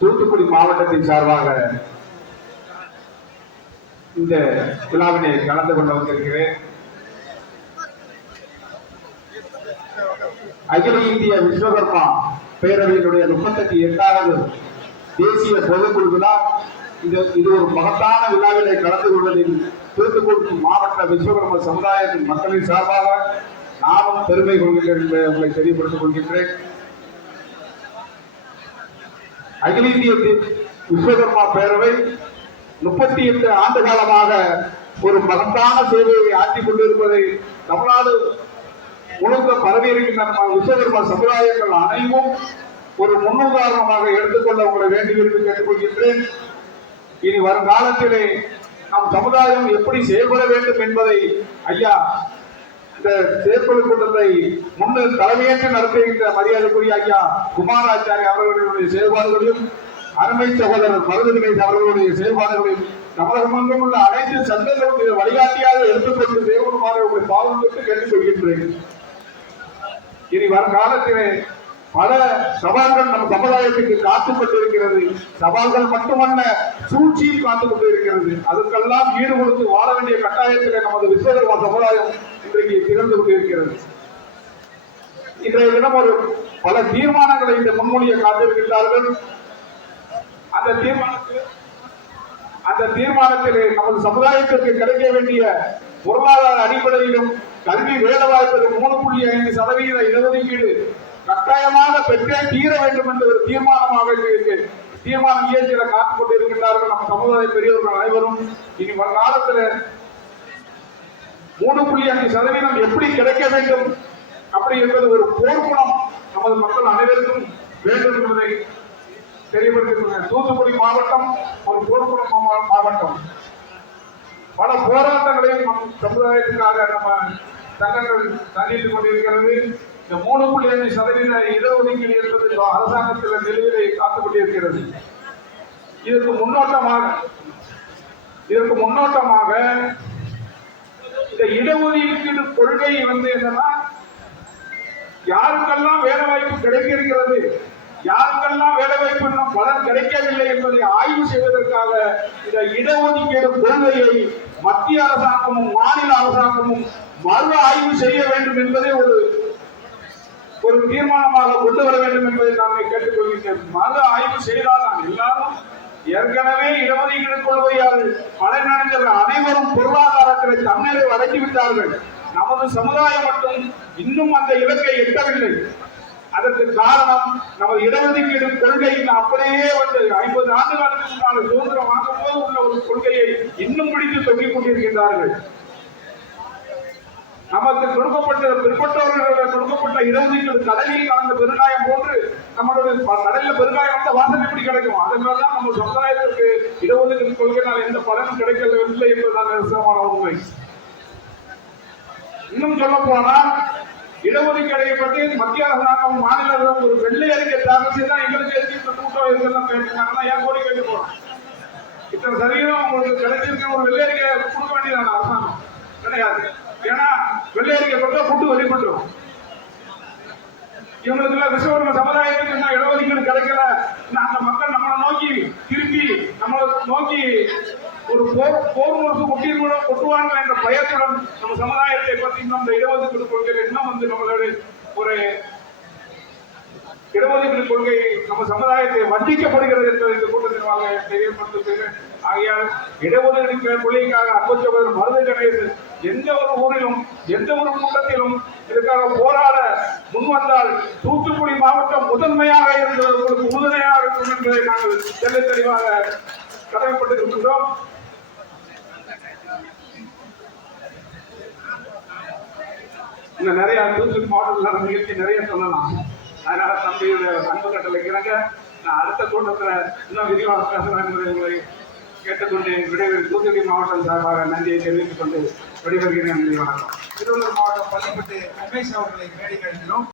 தூத்துக்குடி மாவட்டத்தின் சார்பாக இந்த விழாவினை கலந்து கொண்டு வந்திருக்கிறேன். அகில இந்திய விஸ்வகர்மா பேரவையினுடைய முப்பத்தெட்டு எட்டாவது தேசிய பொதுக்குழு விழா. இது இது ஒரு மகத்தான விழாவிலே கலந்து கொள்வதில் தூத்துக்குடி மாவட்ட விஸ்வகர்ம சமுதாயத்தின் மக்களின் சார்பாக நானும் பெருமை கொள்கின்றேன் என்பதை உங்களை தெரியப்படுத்திக் கொள்கின்றேன். அகில இந்திய விஸ்வகர்மா பேரவை முப்பத்தி எட்டு ஆண்டு காலமாக ஒரு மகத்தான சேவையை ஆற்றிக் கொண்டிருப்பதை தமிழ்நாடு முழுக்க பரவி இருக்கின்ற விஸ்வகர்ம சமுதாயங்கள் அனைவரும் ஒரு முன்னுதாரணமாக எடுத்துக்கொள்ள உங்களை வேண்டி விரும்பி கேட்டுக்கொள்கின்றேன். இனி வருங்காலத்திலே நம் சமுதாயம் எப்படி செயல்பட வேண்டும் என்பதை ஐயா இந்த செயற்குழு கூட்டத்தை முன்னு தலைமையேற்று நடத்துகின்ற மரியாதைக்குரிய ஐயா குமாராச்சாரிய அவர்களுடைய செயல்பாடுகளையும் அருமை சகோதரர் மருது அவர்களுடைய செயல்பாடுகளையும் தமிழகமெங்கும் உள்ள அனைத்து சங்கங்களும் இதை வழிகாட்டியாக எடுத்துக்கொண்டு செயல்படுமாறு உங்களை பாவங்களுக்கு கேட்டுக்கொள்கின்றேன். இனி வருங்காலத்திலே பல சவால்கள் நம் சமுதாயத்துக்கு காத்து கொண்டிருக்கிறது. சவால்கள் மட்டுமல்ல சூழ்ச்சியும் காத்து கொண்டிருக்கிறது. அதற்கெல்லாம் ஈடு கொடுத்து வாழ வேண்டிய கட்டாயத்திலே நமது விஸ்வகர்மா சமுதாயம் இன்றைக்கு திறந்து கொண்டிருக்கிறது. இன்றைய தினம் ஒரு பல தீர்மானங்களை இந்த முன்மொழிய காத்திருக்கின்றார்கள். அந்த தீர்மானத்தில் அந்த தீர்மானத்திலே நமது சமுதாயத்திற்கு கிடைக்க வேண்டிய பொருளாதார அடிப்படையிலும் கல்வி வேலைவாய்ப்பிலும் மூணு புள்ளி ஐந்து சதவீத இடஒதுக்கீடு. கட்டாயமாக பெற்றே தீர வேண்டும் என்ற ஒரு தீர்மானமாக தீர்மானம் இயற்றிட காத்துக் கொண்டிருக்கின்றார்கள் நம்ம சமுதாய பெரியவர்கள் அனைவரும். இனி வருங்காலத்தில் மூணு புள்ளி அஞ்சு சதவீதம் எப்படி கிடைக்க வேண்டும்? அப்படி என்பது ஒரு போர்க்குணம் நமது மக்கள் அனைவருக்கும் வேண்டும் என்பதை தெரியப்படுத்திருக்கிறேன் தூத்துக்குடி மாவட்டம் ஒரு போர்க்குணம் மாவட்டம். பல போராட்டங்களையும் நம் சமுதாயத்துக்காக நம்ம சங்கங்கள் சந்தித்துக் கொண்டிருக்கிறது. இந்த மூணு புள்ளி அஞ்சு சதவீத இடஒதுக்கீடு என்பது அரசாங்கத்தில் நிலுவையை காத்துக் கொண்டிருக்கிறது. இதற்கு முன்னோட்டமாக இதற்கு முன்னோட்டமாக இந்த இடஒதுக்கீடு கொள்கை வந்து என்னன்னா யாருக்கெல்லாம் வேலை வாய்ப்பு கிடைக்கிறது யாருக்கெல்லாம் வேலை வாய்ப்பு பலன் கிடைக்கவில்லை என்பதை ஆய்வு செய்வதற்காக இந்த இடஒதுக்கீடு கொள்கையை மத்திய அரசாங்கமும் மாநில அரசாங்கமும் மறு ஆய்வு செய்ய வேண்டும் என்பதே ஒரு ஒரு தீர்மானமாக கொண்டு வர வேண்டும் என்பதை நான் கேட்டுக்கொள்கிறேன் மறு ஆய்வு செய்தால் நான் எல்லாரும் ஏற்கனவே இடஒதுக்கீடு கொள்கையால் பலனடைந்த அனைவரும் பொருளாதாரத்தை தன்னிலை அடக்கி விட்டார்கள் நமது சமுதாயம் மட்டும் இன்னும் அந்த இலக்கை எட்டவில்லை. அதற்கு காரணம் நமது இடஒதுக்கீடு கொள்கையில் அப்படியே வந்து ஐம்பது ஆண்டுகளுக்கு முன்னால் சுதந்திரம் வாங்கும் போது உள்ள ஒரு கொள்கையை இன்னும் பிடித்து சொல்லிக் கொண்டிருக்கின்றார்கள். நமக்கு கொடுக்கப்பட்ட பிற்பட்டவர்களுக்கு கொடுக்கப்பட்ட இடஒதுக்கீடு கடலில் கலந்த பெருங்காயம் போன்று நம்மளுடைய ப- பெருங்காயம் வந்து வாசனை எப்படி கிடைக்கும். அதனாலதான் நம்ம சமுதாயத்திற்கு இடஒதுக்கீடு கொள்கையினால் எந்த பலனும் கிடைக்கவில்லை என்பதுதான் நிரசமான உண்மை. இன்னும் சொல்ல போனால் இடஒதுக்கீடை பற்றி மத்திய அரசாங்கம் மாநில அரசாங்கம் ஒரு வெள்ளை அறிக்கை தாக்கல் செய்தால் எங்களுக்கு எதுக்கு இந்த கூட்டம் இதெல்லாம் பேசுறாங்கன்னா ஏன் கோரி கேட்டு போறோம். இத்தனை சதவீதம் உங்களுக்கு கிடைச்சிருக்க ஒரு வெள்ளை அறிக்கை கொடுக்க வேண்டியதான அரசாங்கம். கிடையாது. ஏன்னா வெள்ளை அறிக்கை கொடுத்தா புட்டு வெளிப்பட்டுரும் இவங்களுக்கு விஸ்வகர்ம சமுதாயத்துக்கு என்ன இடஒதுக்கீடு கிடைக்கல. அந்த மக்கள் நம்மளை நோக்கி திருப்பி நம்மளை நோக்கி ஒரு போர் போர் முரசு கொட்டி கொட்டுவாங்க என்ற பயத்துடன் நம்ம சமுதாயம் பார்த்தீங்கன்னா இன்னும் இந்த இடஒதுக்கீடு கொள்கையில் இன்னும் வந்து நம்மளுடைய ஒரு இடஒதுக்கீடு கொள்கை நம்ம சமுதாயத்தை வஞ்சிக்கப்படுகிறது என்பதை இந்த கூட்டத்தின் வாங்க தெரியப்படுத்துகிறேன். ஆகையால் இடஒதுக்கீடு கொள்கைக்காக அன்புச்சவர் மருந்து கிடையாது எந்த ஒரு ஊரிலும் எந்த ஒரு கூட்டத்திலும் இதுக்காக போராட முன்வந்தால் தூத்துக்குடி மாவட்டம் முதன்மையாக இருந்தது உங்களுக்கு உறுதுணையாக இருக்கும் என்பதை நாங்கள் தெல்ல தெளிவாக கடமைப்பட்டிருக்கின்றோம் இன்னும் நிறைய மியூசிக் மாவட்டத்தில் நிகழ்ச்சி நிறைய சொல்லலாம். அதனால தம்பியுடைய அன்பு கட்டளைக்கிறாங்க நான் அடுத்த கூட்டத்தில் இன்னும் விரிவாக பேசுகிறேன் கேட்டுக்கொண்டு விடைபெறும் தூத்துக்குடி மாவட்டம் சார்பாக நன்றியை தெரிவித்துக் கொண்டு விடைபெறுகிறேன். நன்றி வணக்கம். திருவள்ளூர் மாவட்டம் பள்ளிப்பட்டு ரமேஷ் அவர்களை மேடை கழிக்கிறோம்